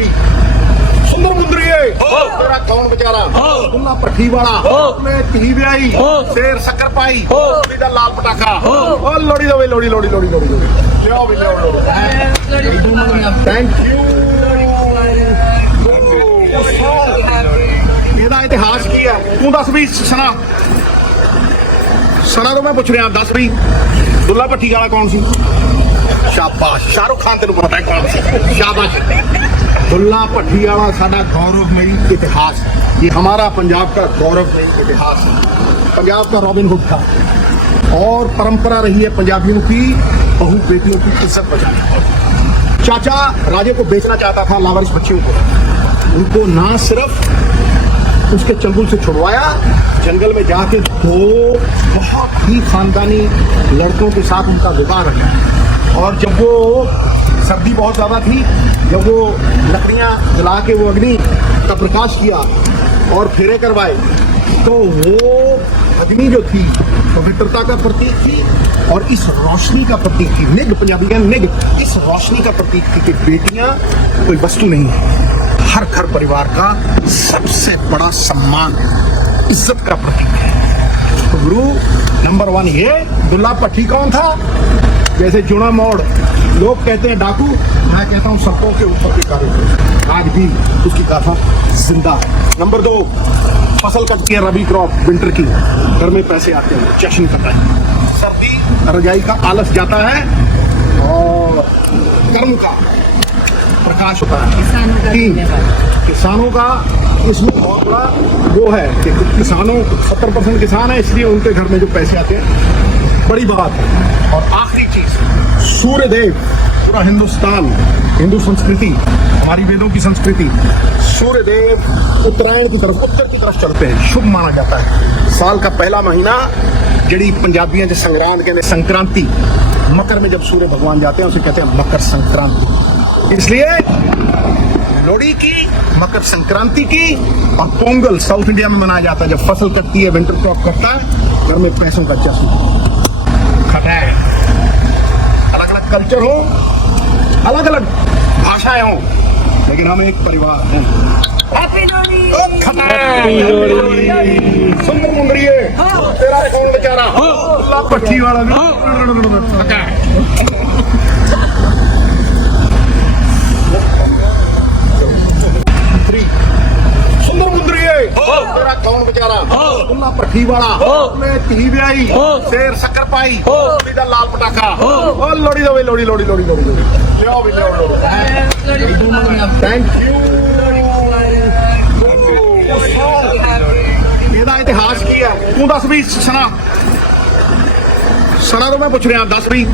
3 सुंदर मुंदरिए तेरा कौन बेचारा दुल्ला पट्ठी वाला मैं धी ब्याई शेर शक्कर पाई दा लाल पटाखा ओ लोड़ी दो लोड़ी लोड़ी लोड़ी लोड़ी लियो भी लियो थैंक यू ਇਹਦਾ ਇਤਿਹਾਸ ਕੀ ਹੈ ਤੂੰ ਦੱਸ ਵੀ ਸਣਾ ਤੋਂ ਮੈਂ ਪੁੱਛ ਰਿਹਾ ਦੱਸ ਵੀ ਦੁੱਲਾ ਭੱਟੀ ਵਾਲਾ ਕੌਣ ਸੀ शाबाश शाहरुख खान तेन पता है कौन सी शाबाश दुल्ला भट्टी वाला साडा गौरवमयी इतिहास ये हमारा पंजाब का गौरवमयी इतिहास है पंजाब का रॉबिन हुड था और परंपरा रही है पंजाबियों की बहू बेटियों की इज्जत बचाने चाचा राजे को बेचना चाहता था लावारिस बच्चियों को उनको ना सिर्फ उसके चंगुल से छुड़वाया जंगल में जाके 2 बहुत ही खानदानी लड़कों के साथ उनका विवाह रहा और जब वो सर्दी बहुत ज़्यादा थी जब वो लकड़ियाँ जला के वो अग्नि का प्रकाश किया और फेरे करवाए तो वो अग्नि जो थी पवित्रता का प्रतीक थी और इस रोशनी का प्रतीक थी निग पंजाबी का निग इस रोशनी का प्रतीक थी कि बेटियाँ कोई वस्तु नहीं है हर घर परिवार का सबसे बड़ा सम्मान है इज्जत का प्रतीक है तो गुरु नंबर 1 ये दुल्ला भट्टी कौन था जैसे चुना मोड़ लोग कहते हैं डाकू मैं कहता हूँ सबों के ऊपर के कार्य आज भी उसकी गाथा जिंदा है नंबर 2 फसल कटती है रबी क्रॉप विंटर की घर में पैसे आते हैं जश्न कटाई सर्दी रजाई का आलस जाता है और कर्म का प्रकाश होता है 3 किसानों का इसमें बहुत बड़ा वो है कि किसानों 70% किसान है इसलिए उनके घर में जो पैसे आते हैं बड़ी बात है और आखिरी चीज सूर्य देव पूरा हिंदुस्तान हिंदू संस्कृति हमारी वेदों की संस्कृति सूर्य देव उत्तरायण की तरफ उत्तर की तरफ चलते हैं शुभ माना जाता है साल का पहला महीना जड़ी पंजाबियों के संग्रांद कहते संक्रांति मकर में जब सूर्य भगवान जाते हैं उसे कहते हैं मकर संक्रांति इसलिए लोहड़ी की मकर संक्रांति की और पोंगल साउथ इंडिया में मनाया जाता है जब फसल कटती है विंटर क्रॉप कटता है घर में पैसों का जश्न अलग अलग कल्चर हो अलग अलग भाषाएं हो लेकिन हम एक परिवार हैं सुंदर मुंदरिए तेरा कौन बेचारा दुल्ला भट्टी वाला सुंदर मुंदरिए तेरा कौन बेचारा दुल्ला भट्टी वाला मैं धी ब्याई शेर शक्कर पाई दा लाल पटाखा ओ लोड़ी दो लोड़ी लोड़ी लोड़ी लोड़ी लियो भी लियो थैंक यू ਇਹਦਾ ਇਤਿਹਾਸ ਕੀ ਹੈ ਤੂੰ ਦੱਸ ਵੀ ਸਣਾ ਤੋਂ ਮੈਂ ਪੁੱਛ ਰਿਹਾ ਦੱਸ ਵੀ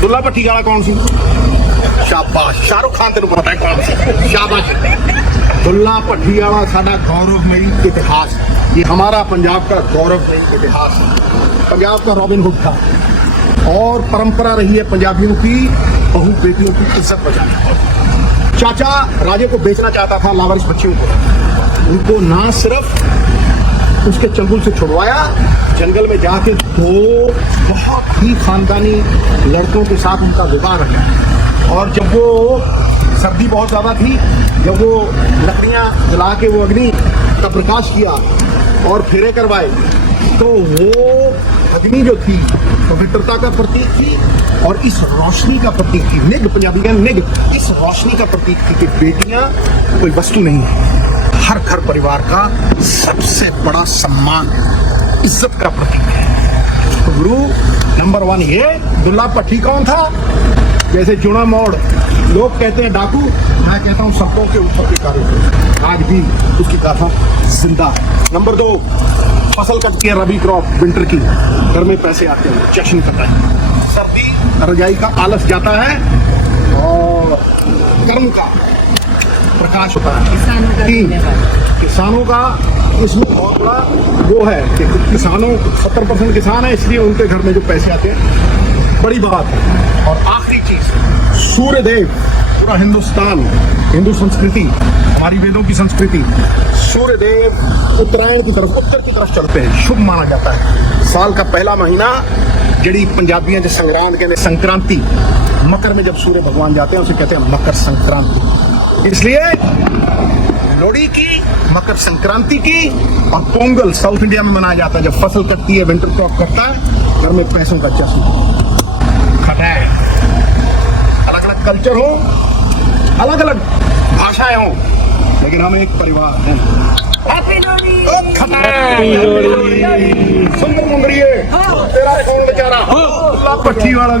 ਦੁੱਲਾ ਭੱਟੀ ਵਾਲਾ ਕੌਣ ਸੀ शाबाश शाहरुख खान तेन पता है कौन सी शाबाश दुल्ला भट्टी वाला साडा गौरवमयी इतिहास ये हमारा पंजाब का गौरवमयी इतिहास है पंजाब का रॉबिन हुड था और परंपरा रही है पंजाबियों की बहू बेटियों की इज्जत बचाने चाचा राजे को बेचना चाहता था लावारिस बच्चियों को उनको ना सिर्फ उसके चंगुल से छुड़वाया जंगल में जाके 2 बहुत ही खानदानी लड़कों के साथ उनका विवाह रहा और जब वो सर्दी बहुत ज़्यादा थी जब वो लकड़ियाँ जला के वो अग्नि का प्रकाश किया और फेरे करवाए तो वो अग्नि जो थी पवित्रता का प्रतीक थी और इस रोशनी का प्रतीक थी निग पंजाबी का निग इस रोशनी का प्रतीक थी कि बेटियाँ कोई वस्तु नहीं है हर घर परिवार का सबसे बड़ा सम्मान है इज्जत का प्रतीक है तो गुरु नंबर 1 ये दुल्ला भट्टी कौन था जैसे चुना मोड़ लोग कहते हैं डाकू मैं कहता हूँ सबों के ऊपर के कार्य आज भी उसकी गाथा जिंदा है नंबर 2 फसल कटती है रबी क्रॉप विंटर की घर में पैसे आते हैं जश्न कटाई सर्दी रजाई का आलस जाता है और कर्म का प्रकाश होता है 3 किसानों का इसमें बहुत बड़ा वो है कि किसानों 70% किसान है इसलिए उनके घर में जो पैसे आते हैं बड़ी बात है और आखिरी चीज सूर्य देव पूरा हिंदुस्तान हिंदू संस्कृति हमारी वेदों की संस्कृति सूर्य देव उत्तरायण की तरफ उत्तर की तरफ चलते हैं शुभ माना जाता है साल का पहला महीना जड़ी पंजाबियों के संग्रांद कहते संक्रांति मकर में जब सूर्य भगवान जाते हैं उसे कहते हैं मकर संक्रांति इसलिए लोहड़ी की, मकर संक्रांति की और पोंगल साउथ इंडिया में मनाया जाता है। जब फसल कटती है, विंटर क्रॉप कटता है, घर में पैसों का चश्मा खटा है। अलग अलग कल्चर हो, अलग अलग भाषाएं हो, लेकिन हम एक परिवार हैं। सुंदर मुंदरिए, तेरा कौन बेचारा? पट्टी वाला